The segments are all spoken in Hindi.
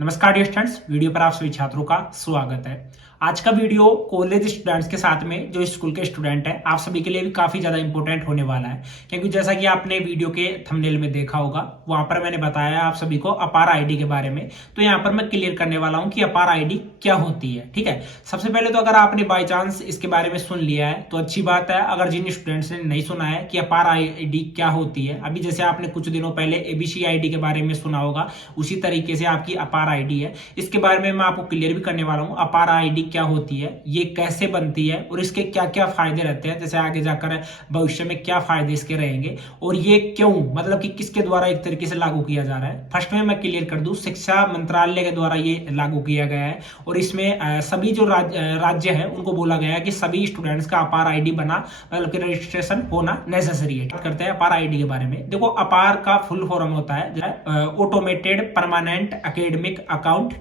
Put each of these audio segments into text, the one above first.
नमस्कार डियर स्टूडेंट्स, वीडियो पर आप सभी छात्रों का स्वागत है। आज का वीडियो कॉलेज स्टूडेंट्स के साथ में जो स्कूल के स्टूडेंट हैं आप सभी के लिए भी काफी ज्यादा इंपॉर्टेंट होने वाला है, क्योंकि जैसा कि आपने वीडियो के थंबनेल में देखा होगा, वहां पर मैंने बताया आप सभी को अपार आईडी के बारे में। तो यहाँ पर मैं क्लियर करने वाला हूँ कि अपार आईडी क्या होती है। ठीक है, सबसे पहले तो अगर आपने बाई चांस इसके बारे में सुन लिया है तो अच्छी बात है। अगर जिन स्टूडेंट्स ने नहीं सुना है कि अपार आईडी क्या होती है, अभी जैसे आपने कुछ दिनों पहले एबीसी आईडी के बारे में सुना होगा, उसी तरीके से आपकी अपार आईडी है। इसके बारे में मैं आपको क्लियर भी करने वाला हूं। अपार आईडी क्या होती है, ये कैसे बनती है और इसके क्या क्या फायदे रहते हैं, जैसे आगे जाकर भविष्य में क्या फायदे इसके रहेंगे और ये क्यों, मतलब कि किसके द्वारा एक तरीके से लागू किया जा रहा है। फर्स्ट में मैं क्लियर कर दूं, शिक्षा मंत्रालय के द्वारा ये लागू किया गया है और इसमें सभी जो राज्य है उनको बोला गया है कि सभी स्टूडेंट्स का अपार आईडी बना, मतलब कि रजिस्ट्रेशन होना नेसेसरी है। करते हैं अपार आईडी के बारे में। देखो, अपार का फुल फॉर्म होता है automated permanent academic account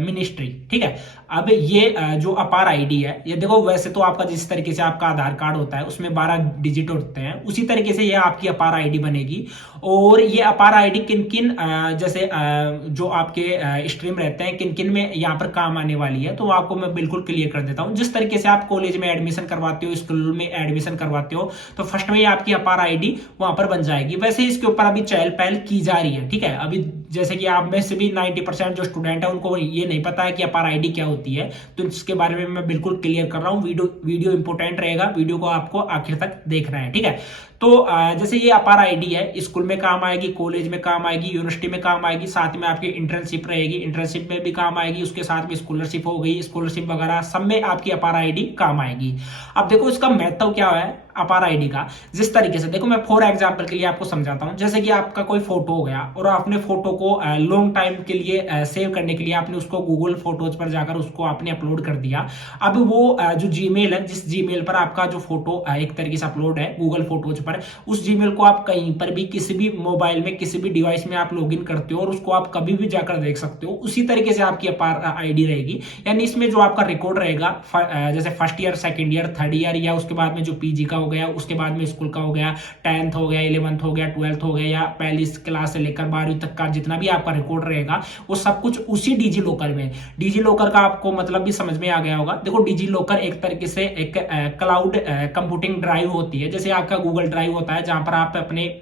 ministry. ठीक है, अब ये जो अपार आईडी है, ये देखो वैसे तो आपका जिस तरीके से आपका आधार कार्ड होता है उसमें 12 डिजिट होते हैं, उसी तरीके से ये आपकी अपार आईडी बनेगी। और ये अपार आईडी किन किन जैसे जो आपके स्ट्रीम रहते हैं किन किन में यहाँ पर काम आने वाली है, तो आपको मैं बिल्कुल क्लियर कर देता हूँ। जिस तरीके से आप कॉलेज में एडमिशन करवाते हो, स्कूल में एडमिशन करवाते हो, तो फर्स्ट में ये आपकी अपार आईडी वहां पर बन जाएगी। वैसे इसके ऊपर अभी चहल पहल की जा रही है। ठीक है, अभी जैसे कि आप में से भी 90% जो स्टूडेंट है उनको ये नहीं पता है कि अपार आईडी क्या होती है, तो इसके बारे में मैं बिल्कुल क्लियर कर रहा हूँ। वीडियो इंपॉर्टेंट रहेगा, वीडियो को आपको आखिर तक देखना है। ठीक है, तो जैसे ये अपार आईडी है, स्कूल में काम आएगी, कॉलेज में काम आएगी, यूनिवर्सिटी में काम आएगी, साथ में आपकी इंटर्नशिप रहेगी, इंटर्नशिप में भी काम आएगी, उसके साथ में स्कॉलरशिप हो गई, स्कॉलरशिप वगैरह सब में आपकी अपार आईडी काम आएगी। अब देखो इसका महत्व क्या है अपार आईडी का। जिस तरीके से देखो, मैं फॉर एग्जांपल के लिए आपको समझाता हूं। जैसे कि आपका कोई फोटो हो गया और आपने फोटो को लॉन्ग टाइम के लिए सेव करने के लिए आपने उसको गूगल फोटोज पर जाकर उसको आपने अपलोड कर दिया। अब वो जो जीमेल है, जिस जीमेल पर आपका जो फोटो एक तरीके से अपलोड है गूगल फोटोज पर, उस जीमेल को आप कहीं पर भी किसी भी मोबाइल में किसी भी डिवाइस में आप लॉगिन करते हो और उसको आप कभी भी जाकर देख सकते हो। उसी तरीके से आपकी अपार आईडी रहेगी। यानी इसमें जो आपका रिकॉर्ड रहेगा, जैसे first year, second year, third year, या उसके बाद में जो पीजी का हो गया, उसके बाद में स्कूल का हो गया, 10th हो गया, 11th हो गया, 12th हो गया, या पहली क्लास से लेकर 12वीं तक का जितना भी आपका रिकॉर्ड रहेगा, वो सब कुछ उसी डिजी लॉकर में। डिजी लॉकर का आपको मतलब भी समझ में आ गया होगा। देखो, डिजी लॉकर एक तरीके से एक क्लाउड कंप्यूटिंग ड्राइव होती है, जैसे आपका गूगल ड्राइव होता है जहां पर आप अपने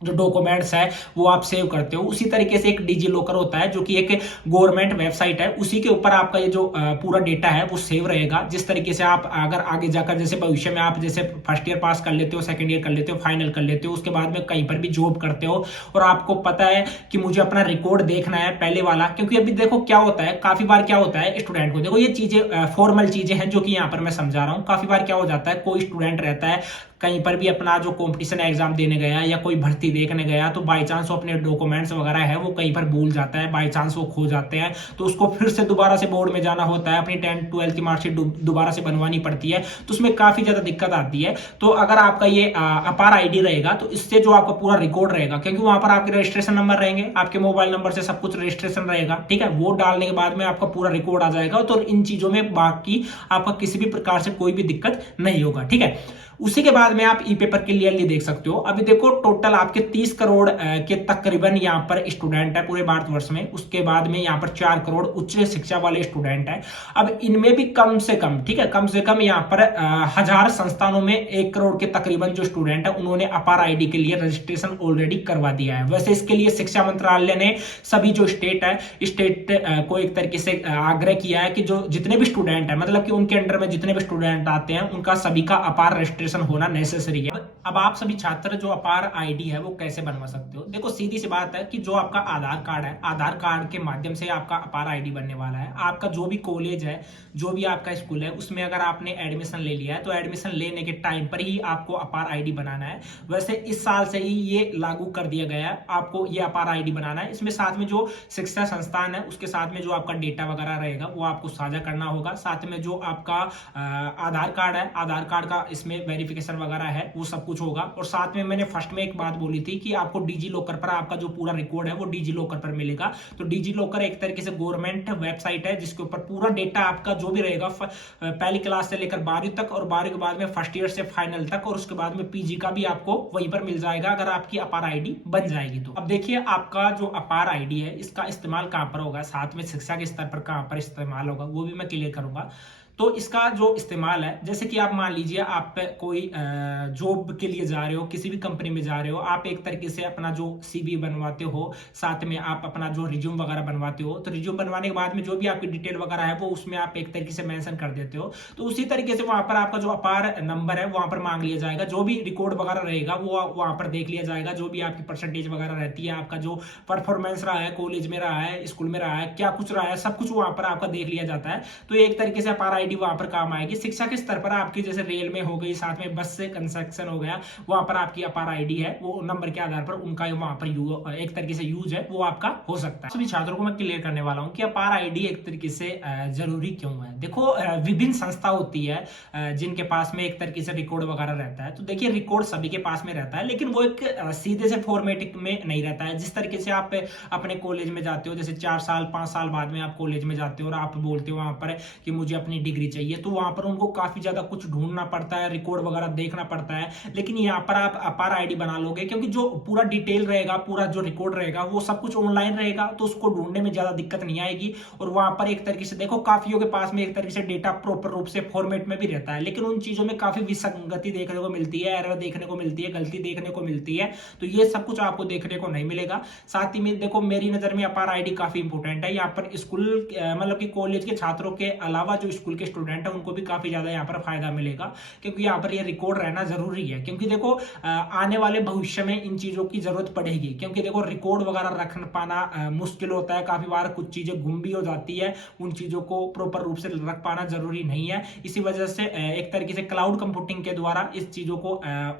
जो डॉक्यूमेंट्स है वो आप सेव करते हो। उसी तरीके से एक डिजी लॉकर होता है जो कि एक गवर्नमेंट वेबसाइट है, उसी के ऊपर आपका ये जो पूरा डेटा है वो सेव रहेगा। जिस तरीके से आप अगर आगे जाकर जैसे भविष्य में आप जैसे फर्स्ट ईयर पास कर लेते हो, सेकंड ईयर कर लेते हो, फाइनल कर लेते हो, उसके बाद में कहीं पर भी जॉब करते हो और आपको पता है कि मुझे अपना रिकॉर्ड देखना है पहले वाला। क्योंकि अभी देखो क्या होता है, काफी बार क्या होता है स्टूडेंट को, देखो ये चीजें फॉर्मल चीजें हैं जो कि यहाँ पर मैं समझा रहा हूँ। काफी बार क्या हो जाता है, कोई स्टूडेंट रहता है कहीं पर भी अपना जो कंपटीशन एग्जाम देने गया या कोई भर्ती देखने गया, तो बाई चांस वो अपने डॉक्यूमेंट्स वगैरह है वो कहीं पर भूल जाता है, बाई चांस वो खो जाते हैं, तो उसको फिर से दोबारा से बोर्ड में जाना होता है, अपनी 10th 12th की मार्कशीट दोबारा से बनवानी पड़ती है, तो उसमें काफी ज्यादा दिक्कत आती है। तो अगर आपका ये अपार आईडी रहेगा तो इससे जो आपका पूरा रिकॉर्ड रहेगा, क्योंकि वहां पर आपके रजिस्ट्रेशन नंबर रहेंगे, आपके मोबाइल नंबर से सब कुछ रजिस्ट्रेशन रहेगा। ठीक है, वो डालने के बाद में आपका पूरा रिकॉर्ड आ जाएगा, तो इन चीजों में बाकी आपका किसी भी प्रकार से कोई भी दिक्कत नहीं होगा। ठीक है, उसी के बाद में आप ई पेपर क्लियरली देख सकते हो। अभी देखो टोटल आपके 30 करोड़ के तकरीबन यहाँ पर स्टूडेंट है पूरे भारतवर्ष में। उसके बाद में यहाँ पर 4 करोड़ उच्च शिक्षा वाले स्टूडेंट है। अब इनमें भी कम से कम, ठीक है, कम से कम यहाँ पर 1000 संस्थानों में 1 करोड़ के तकरीबन जो स्टूडेंट है उन्होंने अपार आईडी के लिए रजिस्ट्रेशन ऑलरेडी करवा दिया है। वैसे इसके लिए शिक्षा मंत्रालय ने सभी जो स्टेट है, स्टेट को एक तरीके से आग्रह किया है कि जो जितने भी स्टूडेंट है, मतलब कि उनके अंडर में जितने भी स्टूडेंट आते हैं उनका सभी का अपार रजिस्ट्रेशन होना नेसेसरी है। अब आप सभी छात्र जो अपार आईडी है वो कैसे बनवा सकते हो। देखो, सीधी सी बात है कि जो आपका आधार कार्ड है, आधार कार्ड के माध्यम से आपका अपार आईडी बनने वाला है। आपका जो भी कॉलेज है, जो भी आपका स्कूल है, उसमें अगर आपने एडमिशन ले लिया है तो एडमिशन लेने के टाइम पर ही आपको अपार आईडी बनाना है। वैसे इस साल से ही ये लागू कर दिया गया है, आपको ये अपार आईडी बनाना है। इसमें साथ में जो शिक्षा संस्थान है उसके साथ में जो आपका डेटा वगैरह रहेगा वो आपको साझा करना होगा। साथ में जो आपका आधार कार्ड है, आधार कार्ड का इसमें वेरिफिकेशन वगैरह है वो सब कुछ होगा। और साथ में मैंने फर्स्ट में एक बात बोली थी कि आपको डिजी लॉकर पर आपका जो पूरा रिकॉर्ड है वो डिजी लॉकर पर मिलेगा। तो डिजी लॉकर एक तरीके से गवर्नमेंट वेबसाइट है जिसके ऊपर पूरा डेटा आपका जो भी रहेगा पहली क्लास से लेकर 12वीं तक और 12वीं के बाद में फर्स्ट ईयर से फाइनल तक और उसके बाद में पीजी का भी आपको वहीं पर मिल जाएगा अगर आपकी अपार आईडी बन जाएगी। तो अब देखिए आपका जो अपार आईडी है इसका इस्तेमाल कहां पर होगा, साथ में शिक्षा के स्तर पर कहां पर इस्तेमाल होगा वो भी मैं क्लियर करूंगा। तो इसका जो इस्तेमाल है, जैसे कि आप मान लीजिए आप कोई जॉब के लिए जा रहे हो, किसी भी कंपनी में जा रहे हो, आप एक तरीके से अपना जो सीवी बनवाते हो, साथ में आप अपना जो रिज्यूम वगैरह बनवाते हो, तो रिज्यूम बनवाने के बाद में जो भी आपकी डिटेल वगैरह है वो उसमें आप एक तरीके से मेंशन कर देते हो। तो उसी तरीके से वहां पर आपका जो अपार नंबर है वहां पर मांग लिया जाएगा, जो भी रिकॉर्ड वगैरह रहेगा वो वहां पर देख लिया जाएगा, जो भी आपकी परसेंटेज वगैरह रहती है, आपका जो परफॉर्मेंस रहा है, कॉलेज में रहा है, स्कूल में रहा है, क्या कुछ रहा है, सब कुछ वहां पर आपका देख लिया जाता है। तो एक तरीके से अपार आईडी वहां पर काम आएगी। शिक्षा के स्तर पर आपकी जैसे रेल में हो गई, साथ में बस से कंस्ट्रक्शन हो गया, वहां पर आपकी अपार आईडी है, वो नंबर के आधार पर उनका वहां पर एक तरीके से यूज है वो आपका हो सकता है। सभी छात्रों को मैं क्लियर करने वाला हूं कि अपार आईडी एक तरीके से जरूरी क्यों है। देखो विभिन्न संस्था होती है जिनके पास में एक तरीके से रिकॉर्ड वगैरह रहता है। तो देखिए रिकॉर्ड सभी के पास में रहता है, लेकिन वो एक सीधे से फॉर्मेटिक में नहीं रहता है। जिस तरीके से आप अपने कॉलेज में जाते हो, जैसे 4 साल 5 साल बाद में आप कॉलेज में जाते हो और आप बोलते हो वहां पर कि मुझे अपनी डिग्री चाहिए, तो वहां पर उनको काफी ज्यादा कुछ ढूंढना पड़ता है, रिकॉर्ड वगैरह देखना पड़ता है। लेकिन यहाँ पर आप अपार आईडी बना लोगे क्योंकि जो पूरा डिटेल रहेगा, पूरा जो रिकॉर्ड रहेगा वो सब कुछ ऑनलाइन रहेगा, तो उसको ढूंढने में ज्यादा दिक्कत नहीं आएगी। और वहां पर एक तरीके से देखो काफियों के पास में एक तरीके से डेटा प्रॉपर रूप से फॉर्मेट में भी रहता है, लेकिन उन चीजों में काफी विसंगति देखने को मिलती है, एरर देखने को मिलती है, गलती देखने को मिलती है। तो ये सब कुछ आपको देखने को नहीं मिलेगा। साथ ही में देखो मेरी नजर में अपार आईडी काफी इंपॉर्टेंट है। यहाँ पर स्कूल मतलब कि कॉलेज के छात्रों के अलावा जो स्कूल के स्टूडेंट है उनको भी काफी ज्यादा यहाँ पर फायदा मिलेगा, क्योंकि यहाँ पर ये रिकॉर्ड रहना जरूरी है। क्योंकि देखो आने वाले भविष्य में इन चीजों की जरूरत पड़ेगी, क्योंकि देखो रिकॉर्ड वगैरह रख पाना मुश्किल होता है, काफी बार कुछ चीजें गुम भी हो जाती है, उन चीजों को प्रॉपर रूप से रख पाना जरूरी नहीं है। इसी वजह से एक तरीके से क्लाउड कंप्यूटिंग के द्वारा इस चीजों को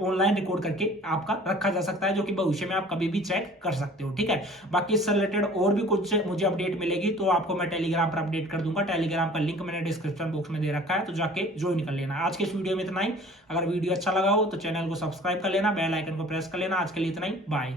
ऑनलाइन रिकॉर्ड करके आपका रखा जा सकता है, जो कि भविष्य में आप कभी भी चेक कर सकते हो। ठीक है, बाकी इससे रिलेटेड और भी कुछ मुझे अपडेट मिलेगी तो आपको मैं टेलीग्राम पर अपडेट कर दूंगा। टेलीग्राम का लिंक मैंने डिस्क्रिप्शन बॉक्स में दे रखा है, तो जाके ज्वाइन कर लेना। आज के इस वीडियो में इतना ही। अगर वीडियो अच्छा लगा हो तो चैनल को सब्सक्राइब कर लेना, बेल आइकन को प्रेस कर लेना। आज के लिए इतना ही, बाय।